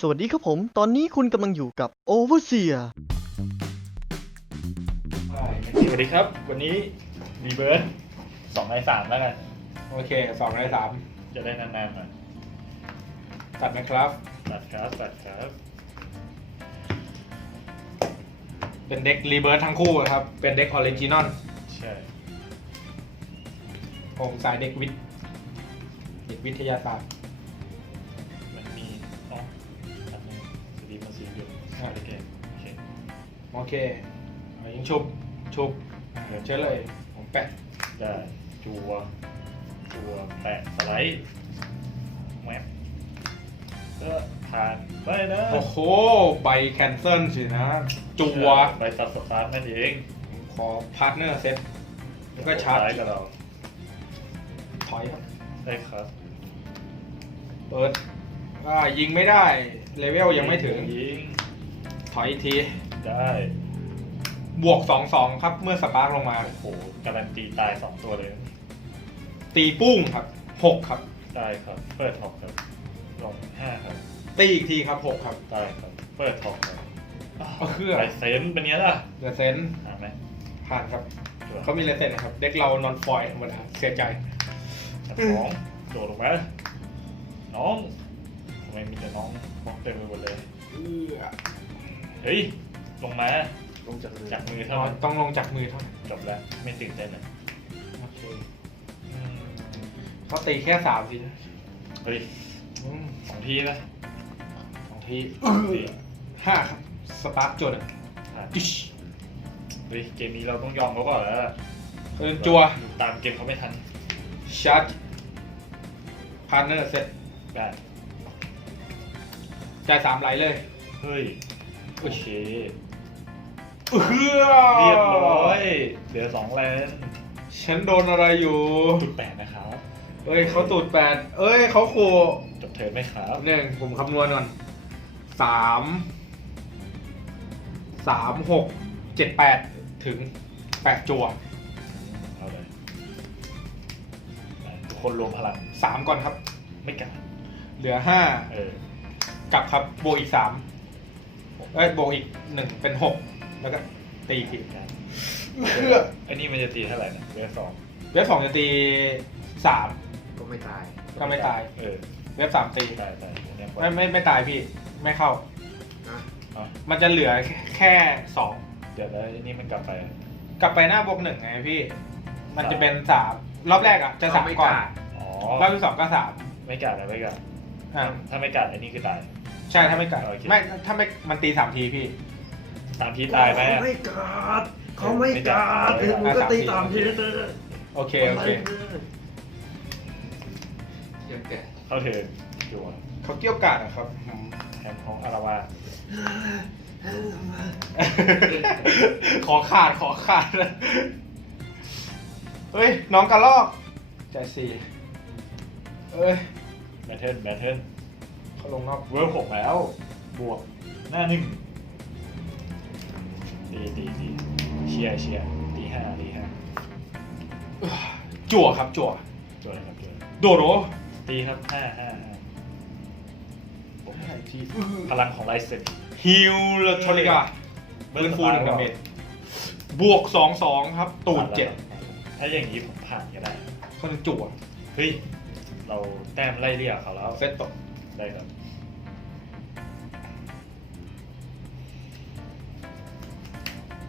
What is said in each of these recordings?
สวัสดีครับผม ตอนนี้คุณกำลังอยู่กับ Overseer สวัสดีครับ วันนี้รีเบิร์ดสองในสามแล้วกัน โอเคสองในสามจะได้นานๆหน่อยตัดนะครับตัดครับตัดครับ เป็นเด็กรีเบิร์ทั้งคู่นะครับ เป็นเด็กออริจินอลใช่ผมสายเด็กวิทย์เด็กวิทยาศาสตร์ อ่าโอเคโอเคโอเคเอายิงชุบชุบเดี๋ยวเชื่อเลยผมแปะได้จัวจัวแปะสไลด์แมปก็ผ่านไปนะโอ้โหใบแคนเซิลสินะ จัวไปตัดสตาร์ทนั่นเองขอพาร์ทเนอร์เซ็ตแล้วก็ชาร์ได้จกับเราถอยครับได้ครับ เปิดอ่ายิงไม่ได้ เลเวลยังไม่ถึงยิง ถอยอีกที ได้บวก2-2ครับ เมื่อสปาร์กลงมา โอ้โหการันตีตายสองตัวเลย ตีปุ้งครับ6ครับ ได้ครับเปิดท็อปครับลงห้าครับ ตีอีกทีครับ6ครับ ได้ครับเปิดท็อปครับเอาเครื่องไลเซนส์เป็นไงล่ะเดอะเซนหาไหมผ่านครับจั่วเขามีเลเซนนะครับ เด็กเรานอนฟอยธรรมดาเสียใจจับน้องโดดลงมาน้องทำไมมีแต่น้องน้องเต็มไปหมดเลย เอื้อ เฮ้ย ลงมาลงจากเรือจากมืออ๋เท่าอนั้นต้องลงจากมือเท่านั้นจบแล้ว ไม่ตื่นเต้นเลยโอเคอืมเขาตีแค่สามทีนะเฮ้ยอืมสองทีนะสองทีสี่ห้าครับสปาร์กโจนผ่านดิชเฮ้ยเกมนี้เราต้องยอมเขาก่อนแล้วเอินจัวตามเกมเขาไม่ทันชาร์จพาร์เนอร์เซ็ตได้จ่ายสามไหลเลย เฮ้ย โอเคเอื้อเรียบร้อยเหลือสองแลนฉันโดนอะไรอยู่จุดแปดนะครับ เอ้ยเขาตูดแปดเอ้ยเขาขู่จบเทิร์นไหมครับหนึ่งผมคำนวณก่อนสามสามหกเจ็ดแปดถึงแปดจัวเอาเลยทุกคนรวมพลังสามก่อนครับ ไม่กันเหลือห้าเออกลับครับบวกอีกสาม เอ้ยบวกอีกหนึ่งเป็นหกแล้วก็ตีอีกทีกันเพื่อไอ้นี่มันจะตีเท่าไหร่นะเวฟสองเว็บสองจะตีสามก็ไม่ตาย ก็ไม่ตาย เออเว็บสามตีตายตายอันเนี้ยไม่ไม่ไม่ตายพี่ ไม่เข้า นะเอามันจะเหลือแค่สองเดี๋ยวแล้วไอ้นี่มันกลับไป กลับไปหน้าบวกหนึ่งไงพี่ มันจะเป็นสามรอบแรกอะ จะสามเขไก่อนอ๋อรอบที่สองก็สามไม่กัดนะไม่กัดอ่าถ้าไม่กัดไอ้นี่คือตาย ใช่ถ้าไม่กัดโอเค ไม่ถ้าไม่มันตีสามทีพี่ตามที่ตายไหมเขาอะ ไม่กัดเขาไม่กัดไม่กัด มึงก็ตีตามทีเถอะโอเคโอเคยังแกเข้าเทิร์นจั่วเขาเกี่ยวกาดอะครับอืม แทนของอาราวาขอขาดขอขาด เฮ้ย น้องกระลอกใจสี่เอ้ย แบทเทิลแบทเทิลเขา ลงนอกเวิร์กหกแล้ว บวกหน้าหนึ่งดีดีดีเชียร์เชียร์ตีห้าตีห้าจั่วครับจั่วจั่วอะไรครับจั่วโดโรตีครับห้าห้าห้าทีพลังของไลเซนฮิลแล้วชอริกาเบิร์นฟูลหนึ่งดาเมจบวกสองสองครับ ตูดเจ็ดถ้าอย่างนี้ผมผ่านก็ได้เขาจะจั่วเฮ้ย เราแต้มไล่เรียกเขาแล้ว เซตตก ได้ครับ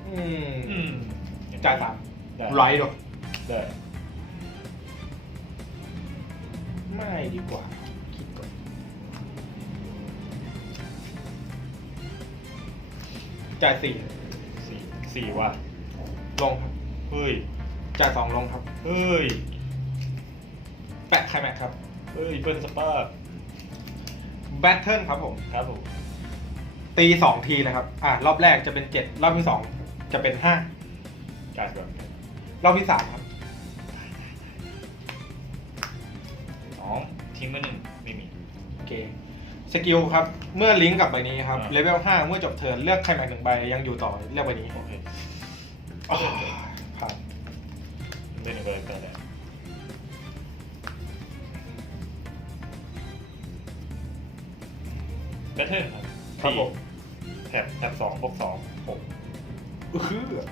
อือืมมจ่ายสามได้ไรหรอได้ไม่ดีกว่า คิดก่อนจ่ายสี่สี่สี่ว่ะลงครับเฮ้ย จ่ายสองลงครับ เฮ้ย แปะไคลแม็กครับ เฮ้ยเปิ้ลสปาร์ แบทเทิลครับผม ครับผม ตีสองทีเลยครับ อ่ารอบแรกจะเป็นเจ็ดรอบที่สองจะเป็นห้าการแบบรอบที่สามครับ สองทิ้งมาหนึ่งไม่มี โอเค สกิลครับ เมื่อลิงก์กับใบนี้ครับ อ่า เลเวลห้าเมื่อจบเทิร์นเลือกใครแม็กหนึ่งใบยังอยู่ต่อเลือกใบนี้โอเคอ้าวผ่านเล่นอะไร ก็ได้แบทเทิลครับครับผม แถบแถบสองบวกสองหกอื้อหือ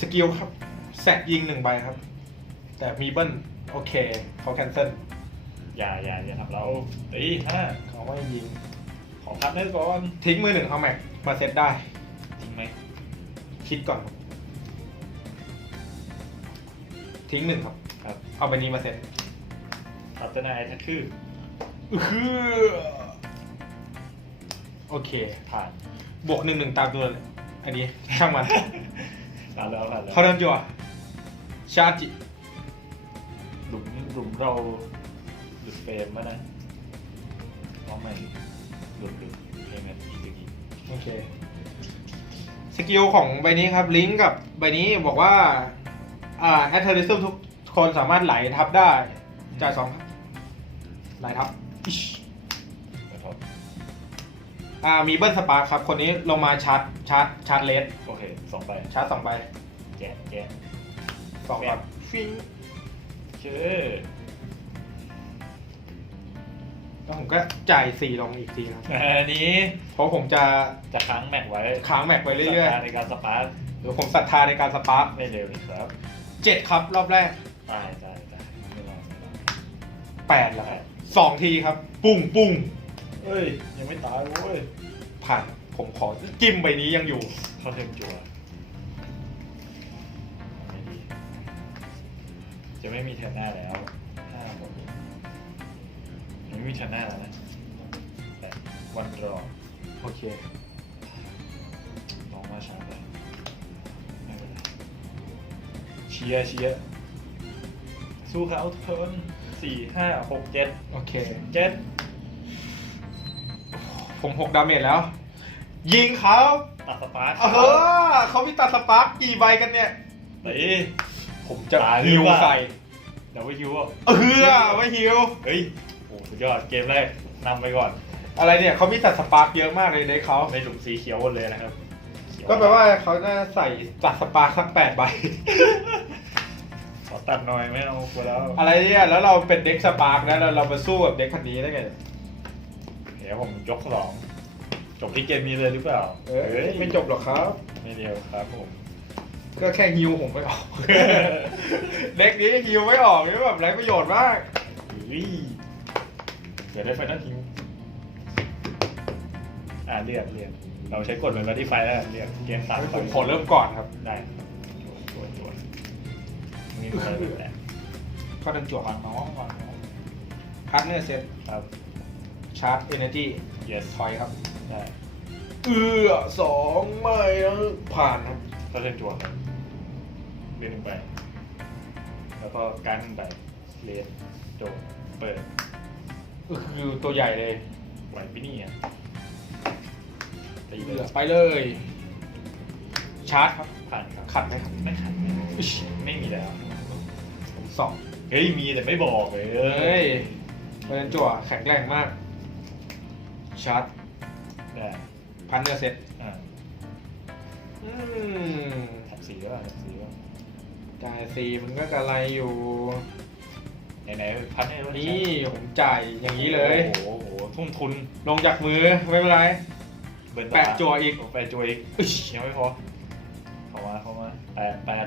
สกิลครับแสกยิงหนึ่งใบครับ แต่มีเบิ้ลโอเคเขาแคนเซิลอย่าอย่าอย่าทำเราตีห้าเขาไม่ยิง ขอพัดเนอร์ก่อนทิ้งมือหนึ่งเอาแม็กมาเซตได้ จริงไหมคิดก่อนทิ้งหนึ่งครับ ครับเอาใบนี้มาเซตพัฒนาไอ้ทักคืออื้อหือ โอเค ผ่าน บวกหนึ่งหนึ่งตามตัวเลยอันนี้ช่างมันผ่านแล้วผ่านแล้วเขาเดินจั่วชาจิหลุมหลุมเราหลุดเฟรมแล้วนะน้องใหม่หลุดหลุดเพลงนั้นอีกอีกโอเคสกิลของใบนี้ครับ ลิงก์กับใบนี้บอกว่า อ่าแอตเทอริซึมทุกคนสามารถไหลทับได้ จ่ายสองครับไหลทับอิชนะครับ อ่ามีเบิ้ลสปาร์คครับ คนนี้ลงมาชาร์จชาร์จชาร์จเลสโอเคสองใบชาร์จสองใบแกะแกะสองครับฟิงเชื่อแล้วผมก็จ่ายสี่ลงอีกทีครับอันนี้เพราะผมจะจะค้างแม็กไว้ค้างแม็กไปเรื่อยสัปดาห์ในการสปาร์คๆเดี๋ยวผมศรัทธาในการสปาร์คไม่เร็วเลยครับเจ็ดครับรอบแรกตายตายตายไม่รอดไม่รอดแปดแล้วครับสองทีครับ ปุ้งปุ้ง เฮ้ย ยังไม่ตายเว้ย ผ่านผมขอจิ้มใบนี้ยังอยู่เข้าเทมจัวไม่ดีจะไม่มีเทอร์นหน้าแล้วห้าหมดยังไม่มีเทอร์นหน้าแล้วนะแต่วันรอโอเคน้องมาช้าไปไม่เป็นไรเชียร์เชียร์สู้เขาทุกคนสี่ห้าหกเจ็ดโอเค เจ็ด ผมหกดาเมจแล้ว ยิงเขาตัดสปาร์คเออเขามีตัดสปาร์กกี่ใบกันเนี่ยเฮ้ยผมจะตายหรือฮิวเปล่าใส่เดี๋ยวไปฮิวอะเออไม่ฮิว เฮ้ยโอ้สุดยอดเกมแรกนำไปก่อนอะไรเนี่ยเขามีตัดสปาร์กเยอะมากเลยในเขา ในหลุมสีเขียวหมดเลยนะครับเขียก็แปลว่าเขาจะใส่ตัดสปาร์กสักแปดใบ ขอตัดหน่อยไม่เอากลัวแล้วอะไรเนี่ย แล้วเราเป็นเด็กสปาร์กนะแล้วเรามาสู้กับเด็กพันนี้ได้ไงเดี๋ยวผมยกสองจบที่เกมนี้เลยหรือเปล่าเอ้ยไม่จบหรอกครับ ไม่เดียวครับผม ก็แค่ฮิวผมไม่ออก เด็กนี้ฮิวไม่ออกนี่แบบไร้ประโยชน์มากอุ้ยเดี๋ยวได้ไฟนั่งทิ้งอ่าเรียกเรียกเราใช้กฎเป็นวัตที่ไฟแล้วเรียกเกมสามผมขอเริ่มก่อนครับ ได้จวดจวดมีอะไรแบบนี้เข้าดันจั่ววางน้องวางน้องพัดเนอร์เซตครับ ชาร์จเอเนจี yes ถอยครับได้เอือสองไม่นะผ่านครับก็เล่นจวดครับเรียนหนึ่งใบแล้วก็การหนึ่งใบเรียนโจทย์เปิดก็คือตัวใหญ่เลยไหวพี่นี่อะตีเอืเลอยไปเลย ชาร์จครับ ผ่านครับขัดไหมครับไม่ขัดไม่มีแล้วสองเฮ้ยมีแต่ไม่บอกเลยเฮ้ยเปิดจั่วแข็งแรงมาก ชาร์จได้พันเนอร์เซตอ่าอืมแท็บสีแล้วแท็บสีแล้วจ่ายสี่มันก็กระไรอยู่ ไหนไหนๆพัดให้แล้วนี่ผมจ่ายอย่างนี้เลย โอ้โหโอ้โหทุ่มทุนลงจากมือไม่เป็นไร เบิร์นแปะจั่วอีก แปะจัวอีกอึ๊ยยังไม่พอเข้ามาเข้ามาแปดแปด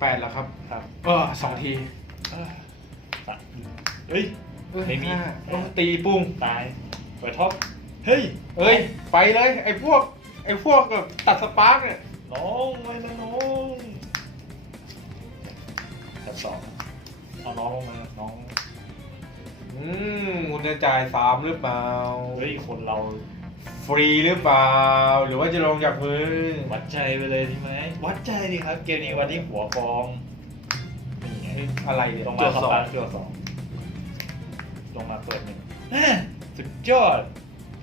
แปดแล้วครับครับเออสองทีอ่าสามเฮ้ยเอ้ย ไม่มีห้าต้องตีปุ้งตายเปิดท็อป เฮ้ยเอ้ย ไปเลย ไอ้พวก ไอ้พวกแบบตัดสปาร์กเนี่ยน้องไม่นะน้องแถบสองเอาน้องลงมาน้องอืมคุณจะจ่ายสามหรือเปล่า เฮ้ยคนเราฟรีหรือเปล่า หรือว่าจะลงจากมือวัดใจไปเลยดีไหมวัดใจดีครับ เกมนี้วัดที่หัวกองนี่ไงอะไรเนี่ยลงจมาดสสอตางร์ทตัวสองลงมาเปิดหนึ่งอะสุดยอด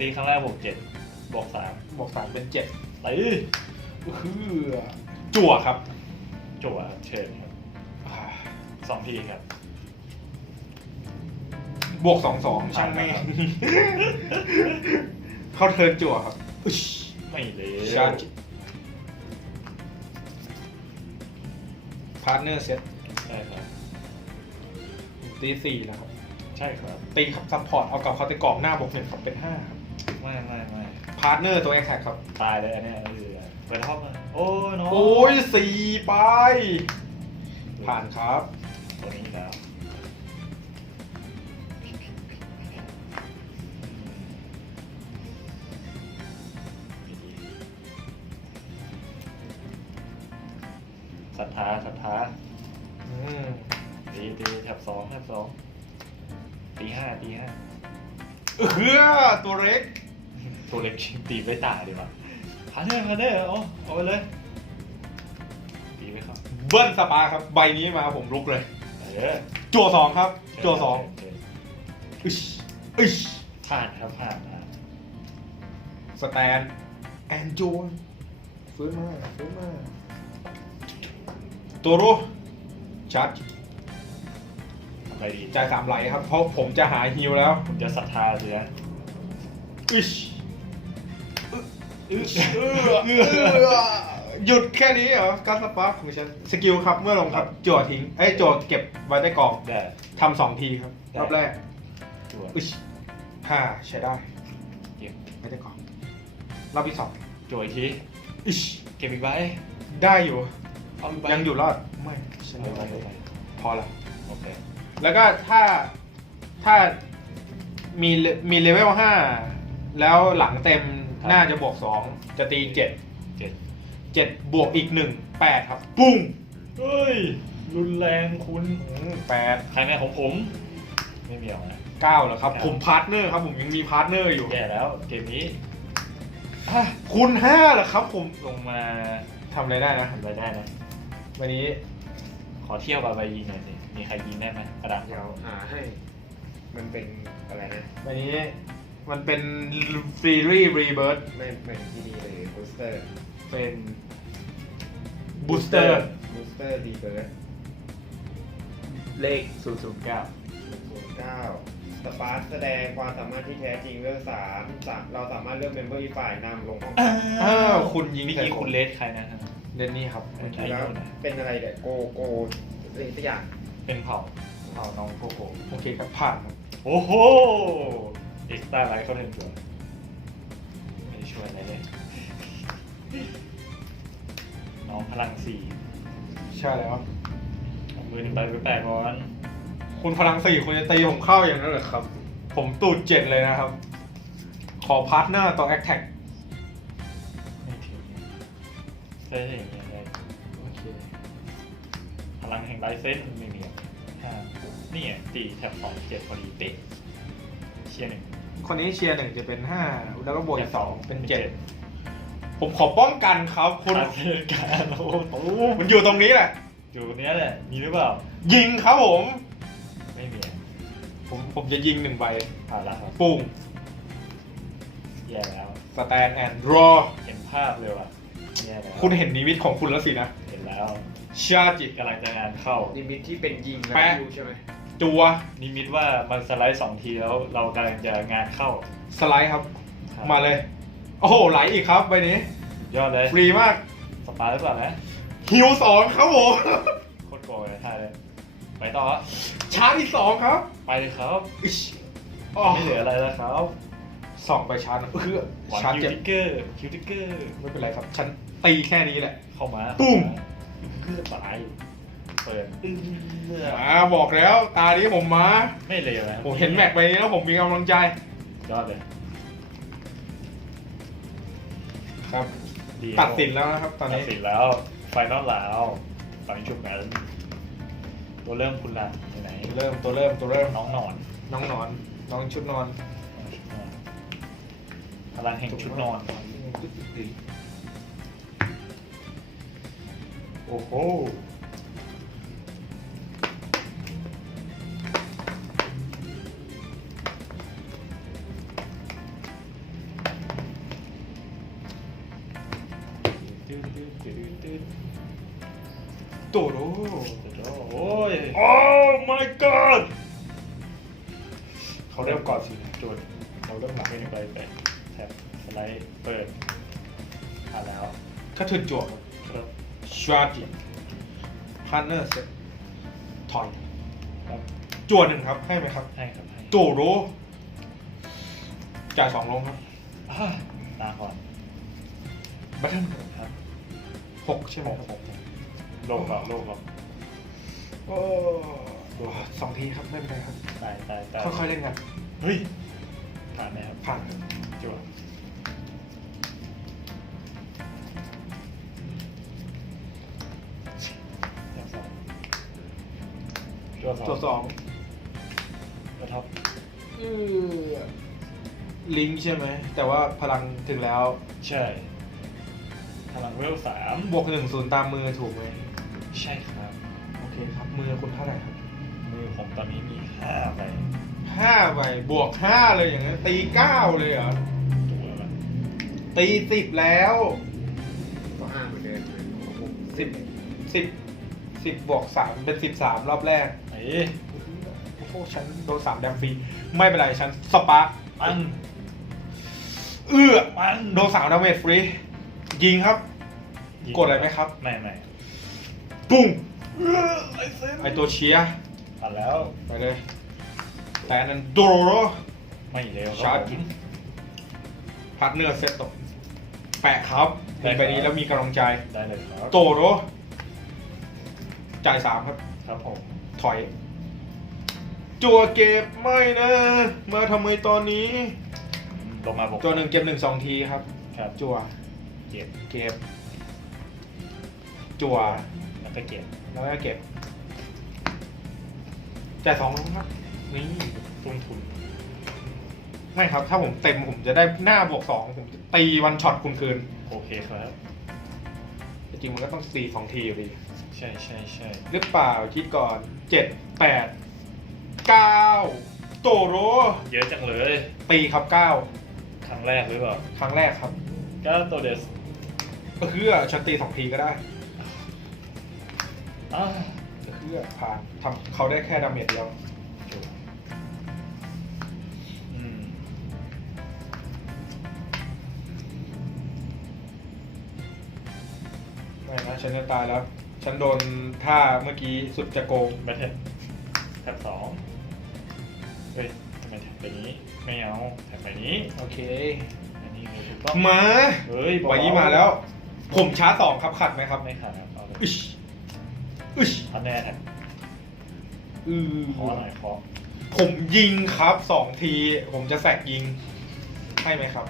ตีครั้งแรกบวกเจ็ดบวกสามบอกสามเป็นเจ็ดตีคือจั่วครับจั่วเชิญครับสองทีครับ บวกสองสองช่างแม่งเข้าเทิร์นจั่วครับอุ๊ยไม่เลยชาร์จพาร์ทเนอร์เซ็ตใช่ครับตีสี่แล้วครับเทใช่ครับ ตีครับซัพพอร์ต เอากับเขาตีกรอบหน้าบวกหนึ่งครับเป็นห้าครับ ไม่ไม่ไม่พาร์ทเนอร์ตัวแอคแท็กครับ ตายเลยอันเนี้ยคือเปิดห้องมาโอ้ยน้องโอ้ยสี่ไป ผ่านครับ ตัวนี้แล้วศรัทธาศรัทธาอืมตีตีแถบสองแถบสองตีห้าตีห้าเออตัวเล็ก ตัวเล็กชิงตีไม่ตายดีกว่าพาเนอร์พาเนอร์เอาเอาไปเลย ตีไหมครับเบิ้ลสปาร์ครับ ใบนี้มาผมลุกเลย เออจั่วสองครับ จั่วสองเชิญอึชอึชผ่านครับผ่านนะสแตนแอนจวนฟื้นมาฟื้นมาตัวรู้ชาร์จทำอะไรดีจ่ายสามไหลครับ เพราะผมจะหาฮิลแล้ว ผมจะศรัทธาสินะอึชอื้อเออเออ หยุดแค่นี้เหรอการสปาร์คของฉันสกิลครับเมื่อลงครับจั่วทิ้งเอ้ยจั่วเก็บไว้ในกล่องได้ ทำสองทีครับได้ รอบแรกตัวอึชห้าใช้ได้เก็บไม่ได้กล่องรอบที่สองจวยทีอึชเก็บอีกใบได้อยู่ เอาอีกใบยังอยู่รอดไม่ฉันเอาไม่อีกไหใบวพอละ โอเคแล้วก็ถ้าถ้ามีเลมีเลเวลห้าแล้วหลังเต็ม น่าจะบวกสองจะตีเจ็ดเจ็ดเจ็ดบวกอีกหนึ่งแปดครับ ปุ้งเฮ้ย รุนแรงคุณอืมแปดใครแม่ของผม ไม่มีหรอกนะ เก้าเหรอครับ ครับ ผมพาร์ทเนอร์ครับ ผมยังมีพาร์ทเนอร์อยู่แย่แล้ว เกมนี้อะคุณห้าเหรอครับ ผมลงมาทำอะไรได้นะทำอะไรได้นะ วันนี้ขอเที่ยวบาบายิงหน่อยสิมีใครยิงได้ไหมกระดาษเดี๋ยวหาให้ มันเป็นอะไรนะวันนี้ มันเป็นซีรีส์รีเบิร์ไม่ไม่ที่นี่เลยบูสเตอร์เป็นบูสเตอร์บูสเตอร์ดีเบิร์ดเลข 009 ศูนย์เก้าสปาร์คแสดงความสามารถที่แท้จริงเรื่องสามสามเราสามารถเลือกเมมเบอร์อีกฝ่ายนำลงห้องอ้าวคุณยิงเมื่อใส่กี้ผมคุณเลสใครนะครับเล่นนี่ครับโอเคแล้วเป็นอะไรเนี่ยโกโกอะไรสักอย่างเป็นเผ่าเผ่าน้องโกโก้โอเคครับผ่านครับโอ้โห เอ็กซ์ตร้าไลท์เขาเล่นตัวไม่ได้ช่วยอะไรเลยน้องพลังสี่ใช่แล้วเอามือหนึ่งใบไปแปะก่อนคุณพลังสี่คุณจะตีผมเข้าอย่างนั้นเหรอครับ ผมตูดเจ็ดเลยนะครับ ขอพาร์ทเนอร์ตัวแอคแท็กไม่ถึงใช่อย่างเงี้ยได้โอเคพลังแห่งไลท์เซนไม่มีอะห้านี่ไงตีแถบสองเจ็ดพอดีเป๊ะเชียร์หนึ่ง คนนี้เชียร์หนึ่งจะเป็นห้าแล้วก็บวกอีกสองเป็นเจ็ดเจ็ดผมขอป้องกันครับ คุณอาเทการโอ้โหมันอยู่ตรงนี้แหละ อยู่เนี้ยแหละ มีหรือเปล่า ยิงครับผม ไม่มีอะผมผมจะยิงหนึ่งใบผ่านละครับปุ้งแย่แล้ว สแตนแอนด์รอ เห็นภาพเลยว่ะแย่แล้ว คุณเห็นนิมิตของคุณแล้วสินะ เห็นแล้ว ชาจิกำลังจะงานเข้านิมิตที่เป็นยิงนะแปะยูใช่ไหม จัวนิมิตว่ามันสไลด์สองทีแล้วเรากำลังจะงานเข้าสไลด์ครับ ครับมาเลย โอ้โหไหลอีกครับใบนี้ สุดยอดเลยฟรีมากสปาร์หรือเปล่านะฮิวสองครับผมโคตรโกงเลยท่าเลยไปต่อชาร์จอีกสองครับไปเลยครับอิชอ๋อไม่เหลืออะไรแล้วครับสองไปชาร์จเพื่อหวังชาร์จคิวเจ็บทิกเกอร์คิวทิกเกอร์ไม่เป็นไรครับ ฉันตีแค่นี้แหละเข้ามาปุ้ม เพื่อตาย เปิดอื้อมาบอกแล้วตานี้ผมมาไม่เลวนะผมเห็นแม็กไปนี้แล้วผมมีกำลังใจยอดเลยครับดีตัดสินแล้วนะครับตอนตัดนี้สินแล้วไฟนอลแล้วฝังชุบกันตัวเริ่มคุณล่ะไปไหนเริ่มตัวเริ่มตัวเริ่มน้องหนอนน้องนอน น้องชุดนอนน้องชุดนอนพลังแห่งชุดนอน โอ้โห โตโรโอ้ยโอ้ my god เขาเริ่มก่อนสิจุดเขาเริ่มหลังไปหนึ่งใบไปแท็บสไลด์เปิดผ่านแล้วก็ถึงจวบครับชาร์จพาร์เนอร์เซ็ตถอยครับจวนหนึ่งครับ ให้ไหมครับ ให้ครับให้โจโรจ่ายสองลงครับอ่าตาก่อนบัตเทิลครับ หกใช่ไหมครับโลกก่อนโลกก่อนโอ้สองทีครับไม่เป็นไรครับ ตายตายตายค่อยๆเล่นกันเฮ้ยผ่านไหมครับผ่านจั่วจั่วสองจั่วสองตัวสองจั่วท็อปเออลิงก์ใช่ไหม แต่ว่าพลังถึงแล้ว ใช่ พลังเวลสามบวกหนึ่งศูนย์ตามมือถูกไหมใช่ครับ โอเคครับ มือคุณเท่าไหร่ครับมือผมตอนนี้มีห้าใบห้าใบบวกห้าเลยอย่างนั้นตีเก้าเลยเหรอตัวละตีสิบแล้วก็ห้าเหมือนเดิมเลยของผมสิบสิบสิบบวกสามเป็นสิบสามรอบแรกเอ้ยโอ้โหฉันโดนสามแดมฟรีไม่เป็นไรฉันสปาร์คปังเอื้อปังโดนสามดาเมจฟรี ยิงครับกดอะไรไหมครับ ไม่ไม่ปุ้งไอเซนไอตัวเชียร์ผ่านแล้วไปเลย แต่อันนั้นโดโรไม่เร็วชาร์จผมพาร์ทเนอร์เซตตกแปะครับได้เห็นครับ ไปนี้แล้วมีกำลังใจ ได้เลยครับโตโรจ่ายสามครับ ครับผมถอย จัวเก็บไม่นะ มาทำไมตอนนี้ ลงมาบอกตัวหนึ่งเก็บหนึ่งสองทีครับ ครับจัว เก็บเก็บ จัวแล้วก็เก็บแล้วก็เก็บจ่ายสองครับนี่ตุ้มทุน ไม่ครับ ถ้าผมเต็มผมจะได้หน้าบวกสองผมจะตีวันช็อตคุณคืน โอเคครับ จริงๆมันก็ต้องตีสองทีอยู่ดี ใช่ใช่ใช่หรือเปล่าคิดก่อนเจ็ดแปดเก้าโตโรเยอะจังเลย ตีครับเก้าครั้งแรกหรือเปล่า ครั้งแรกครับ ก็ตัวเดส ก็คือฉันตีสองทีก็ได้อ่าก็คือผ่านทำเขาได้แค่ดาเมจเดียวจั่วอืมไม่นะฉันจะตายแล้ว ฉันโดนท่าเมื่อกี้สุดจะโกงแบทเทิลแท็บสองเฮ้ยทำไมแท็บไปนี้ ไม่เอาแท็บไปนี้ โอเคอันนี้เลยถูกต้องมา เฮ้ยใบนี้มาแล้ว ผมช้าสองครับขัดไหมครับไม่ขาดครับเอาเลยอึชอึชพันแน่แท็บอือขอหน่อยขอผมยิงครับสองที ผมจะแสกยิงให้ไหมครับ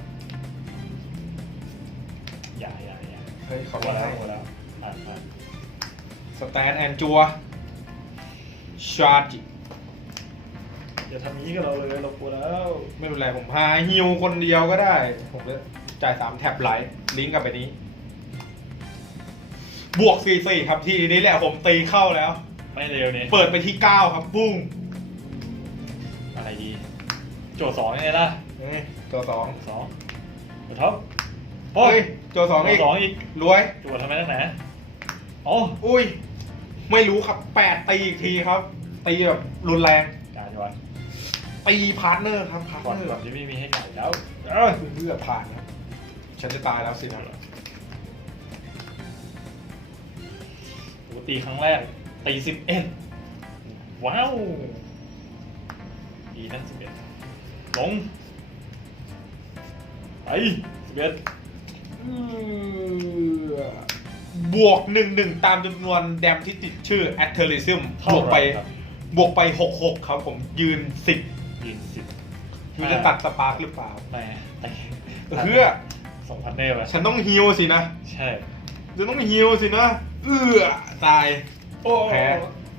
อย่าอย่าอย่าเฮ้ยเขาหัวไม่แล้วให้หัวแล้วผ่านผ่านสแตนแอนจัวชาร์จอย่าทำนี้กับเราเลยเรากลัวแล้ว ไม่เป็นไรผมหาฮิวคนเดียวก็ได้ ผมจะจ่ายสามแท็บไลท์ลิงก์กับไปนี้ บวกสี่สี่ครับทีนี้แหละผมตีเข้าแล้ว ไม่เร็วเนี่ยเปิดไปที่เก้าครับปุ้งอะไรดี โจทย์สองยังไงล่ะเอ้ยตัวสองสองตัวท็อปเฮ้ยตัวสองอีกสองอีกรวยจั่วทำไมนักหนาอ๋ออุ้ย ไม่รู้ครับแปดตีอีกทีครับ ตีแบบรุนแรงการดีกว่าตีพาร์ทเนอร์ครับพาร์ทก่อนเนอร์ก่อนที่ไม่มีให้ไก่แล้วเออเลือกผ่านครับฉันจะตายแล้วสินะ ตีครั้งแรก ตีสิบเอ็ดว้าวดีนะสิบเอ็ดลง ไปสิบเอ็ดบวกหนึ่งหนึ่งตามจำนวนแดมที่ติดชื่อ a t e r i s m บเท่าวกไหไปร่ครับบวกไปหกหกครับผมยืนสิบยืนสิบคุณจะตัดสปาร์คหรือเปล่าแต่แต่เพื่อสองพันเนอร์ไปฉันต้องฮิวสินะ ใช่ฉันต้องฮิวสินะ เอื้อตายโอ้แพ้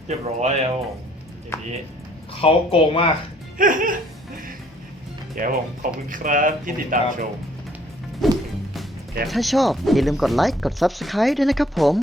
เรียบร้อยแล้วผมอย่างนี้เขาโกงมากเดี๋ยวผมขอบคุณครับที่ติดตามชม ถ้าชอบอย่าลืมกดไลค์ กด Subscribe ด้วยนะครับผม